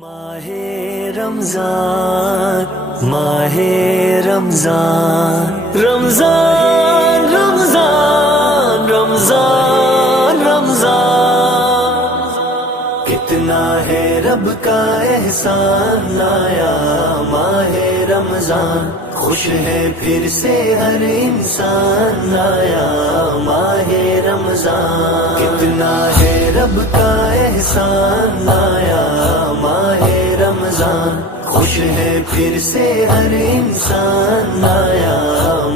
ماہ رمضان ماہ رمضان رمضان رمضان رمضان رمضان کتنا ہے رب کا احسان لایا ماہ رمضان خوش ہے پھر سے ہر انسان لایا ماہ رمضان کتنا ہے رب کا احسان لایا ماہ رمضان خوش ہے پھر سے ہر انسان لایا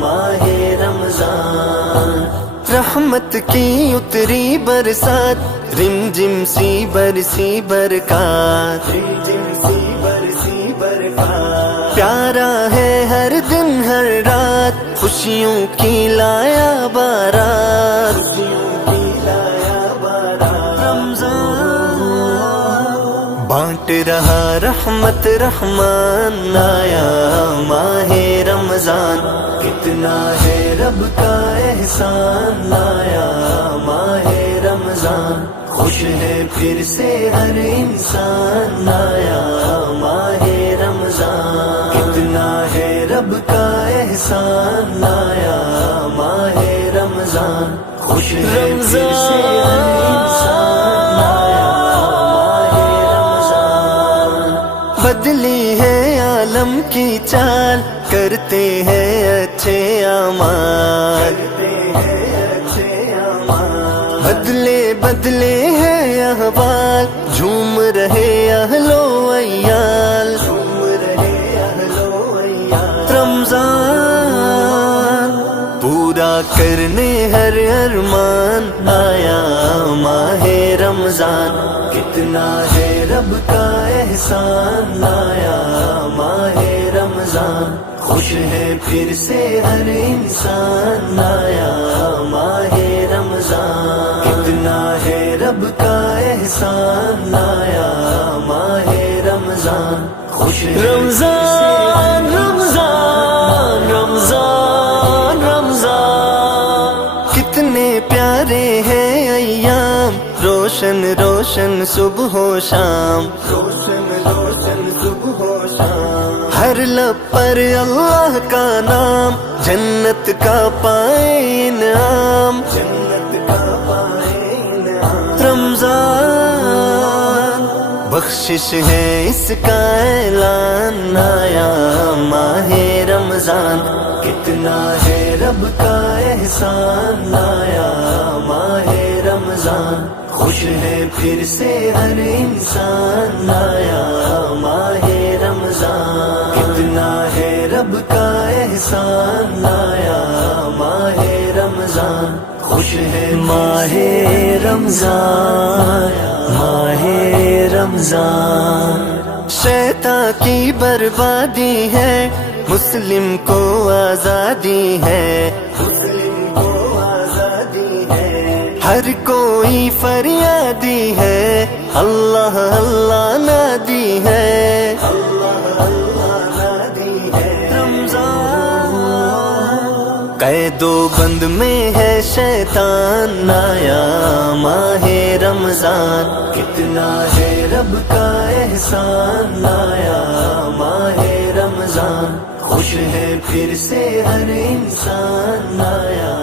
ماہ رمضان رحمت کی اتری برسات رم جم سی برسی برکات رم جم سی برسی برکات پیارا ہے ہر دن ہر رات خوشیوں کی لایا بارات خوشیوں کی لایا بارات رمضان بانٹ رہا رحمت رحمان لایا ماہ رمضان کتنا ہے رب کا احسان لایا ماہ رمضان خوش ہے پھر سے ہر انسان لایا ماہ رمضان کتنا ہے رب کا احسان لایا ماہ رمضان خوش ہے پھر سے ہر انسان لایا ماہ رمضان بدلی ہے عالم کی چال کرتے ہیں اچھے اعمال بدلے بدلے ہیں احوال جھوم رہے اہل و عیال رمضان پورا کرنے ہر ارمان آیا ماہ رمضان کتنا ہے رب کا احسان لایا ماہ رمضان خوش ہے پھر سے ہر انسان لایا ماہ رمضان کتنا ہے رب کا احسان لایا ماہ رمضان خوش ہے رمضان رمضان رمضان رمضان کتنے پیارے ہیں ایام روشن روشن صبح و شام روشن روشن صبح و شام ہر لب پر اللہ کا نام جنت کا پائے انعام جنت کا پائے انعام رمضان بخشش ہے اس کا اعلان آیا ماہ رمضان کتنا ہے رب کا احسان لایا ماہ رمضان خوش ہے پھر سے ہر انسان لایا ماہ رمضان کتنا ہے رب کا احسان لایا ماہ رمضان خوش ہے ماہ رمضان ماہ رمضان شیطان کی بربادی ہے مسلم کو آزادی ہے مسلم کو آزادی ہے ہر کوئی فریادی ہے اللہ اللہ نادی ہے اللہ اللہ نادی ہے رمضان قید و بند میں ہے شیطان آیا ماہ رمضان کتنا ہے رب کا احسان لایا ماہ رمضان خوش ہے پھر سے ہر انسان لایا